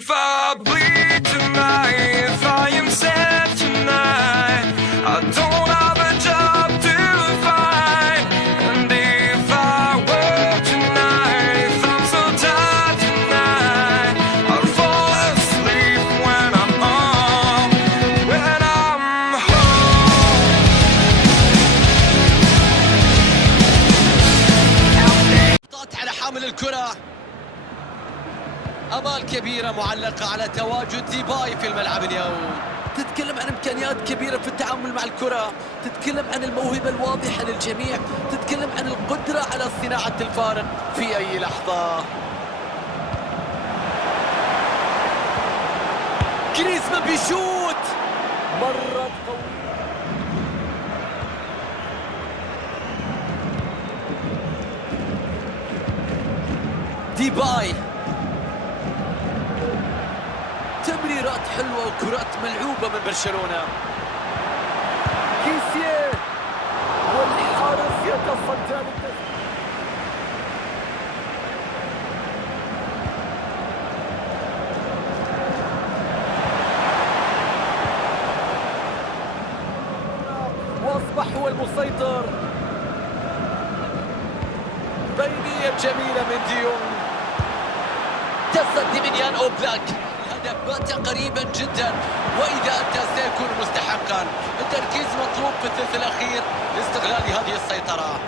if I bleed tonight, if I am sad tonight, I don't have a job to find. And if I work tonight, if I'm so tired tonight, I'll fall asleep when I'm home. ضغط على حامل الكرة، أمال كبيرة معلقة على تواجد ديباي في الملعب اليوم. تتكلم عن إمكانيات كبيرة في التعامل مع الكرة، تتكلم عن الموهبة الواضحة للجميع، تتكلم عن القدرة على صناعة الفارق في أي لحظة. جريزمان بيشوت مرة قوية. ديباي، تمريرات حلوة وكرات ملعوبة من برشلونة. كيسيه والحارس يتصدى للتسديد. واصبح هو المسيطر. بينية جميلة من ديون، تصدي من يان أوبلاك. الهدف بات قريبا جدا، وإذا أتى سيكون مستحقا. التركيز مطلوب في الثلث الأخير لاستغلال هذه السيطرة.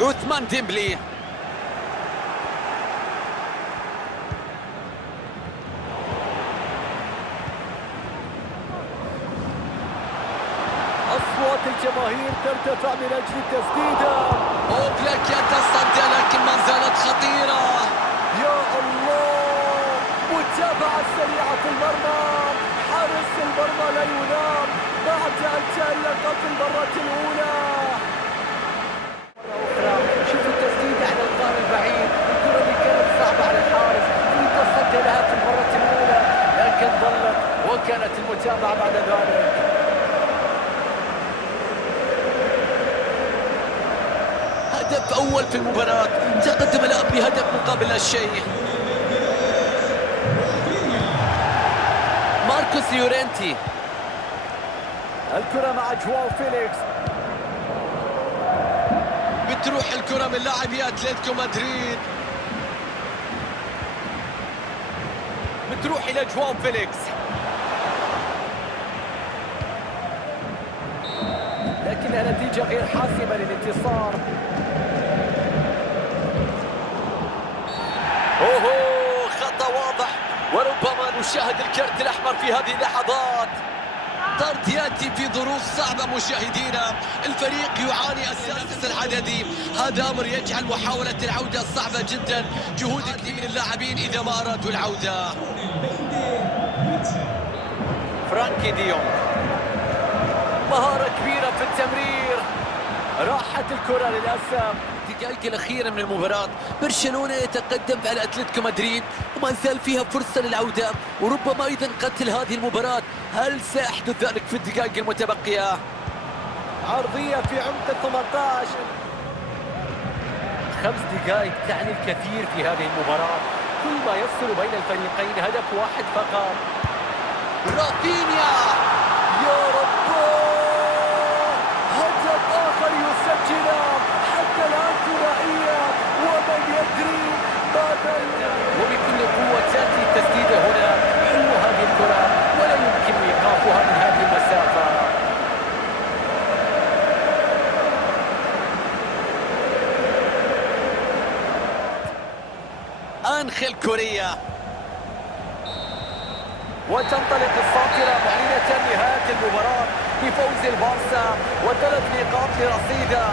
عثمان ديمبلي، أصوات الجماهير ترتفع من أجل التسديدة. أوبلاك يتصدى لكن ما زالت خطيرة. يا الله، متابعة سريعة في المرمى. حارس المرمى لا ينام بعد أن تألق في المرة الأولى. مرة أخرى شوفوا التسديد على القائم البعيد. الكرة اللي كانت صعبة على الحارس يتصدى لها في المرة الأولى، لكن ظلت وكانت المتابعة بعد ذلك. هدف أول في المباراة، تقدم الآن بهدف مقابل لا شيء. ماركوس يورينتي، الكرة مع جواو فيليكس. بتروح الكرة من لاعبي أتلتيكو مدريد، بتروح إلى جواو فيليكس، لكنها نتيجة غير حاسمة للانتصار. اوه، خطأ واضح، وربما نشاهد الكرت الأحمر في هذه اللحظات. طرد يأتي في ظروف صعبة مشاهدينا، الفريق يعاني النقص العددي، هذا أمر يجعل محاولة العودة صعبة جدا. جهود كثير من اللاعبين إذا ما أرادوا العودة. فرانكي ديونغ، مهارة كبيرة في التمرير، راحت الكرة للأسف. الدقائق الأخيرة من المباراة، برشلونة يتقدم على أتلتيكو مدريد وما زال فيها فرصة للعودة وربما أيضا قتل هذه المباراة. هل سيحدث ذلك في الدقائق المتبقية؟ عرضية في عمق 18. 5 دقائق تعني الكثير في هذه المباراة. كل ما يفصل بين الفريقين هدف واحد فقط. رافينيا، يا رب، هدف آخر يسجله. حتى الآن ثنائية، ومن يدري ماذا. وبكل قوة تأتي التسديدة هنا. حلوة هذه الكرة ولا يمكن إيقافها من هذه المسافة. أنخيل كوريا، وتنطلق الصافرة معلنة نهاية المباراة بفوز البارسا و3 نقاط لرصيده.